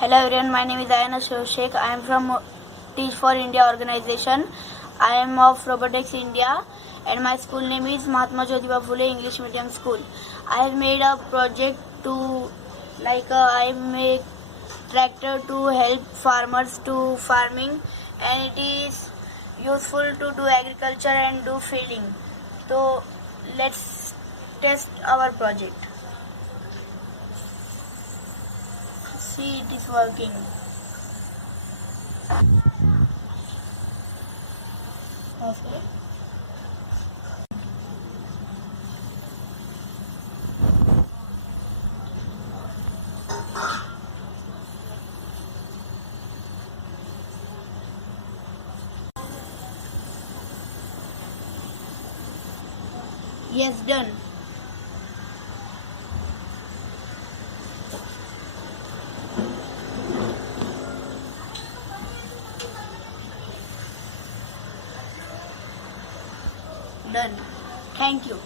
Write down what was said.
Hello everyone, my name is Ayaan Shaikh. I am from Teach for India organization. I am of Robotics India and my school name is Mahatma Jyotiba Phule English Medium School. I have made a project to I make tractor to help farmers to farming, and it is useful to do agriculture and do feeding. So let's test our project. See, it is working. Okay. Yes, done. Done. Thank you.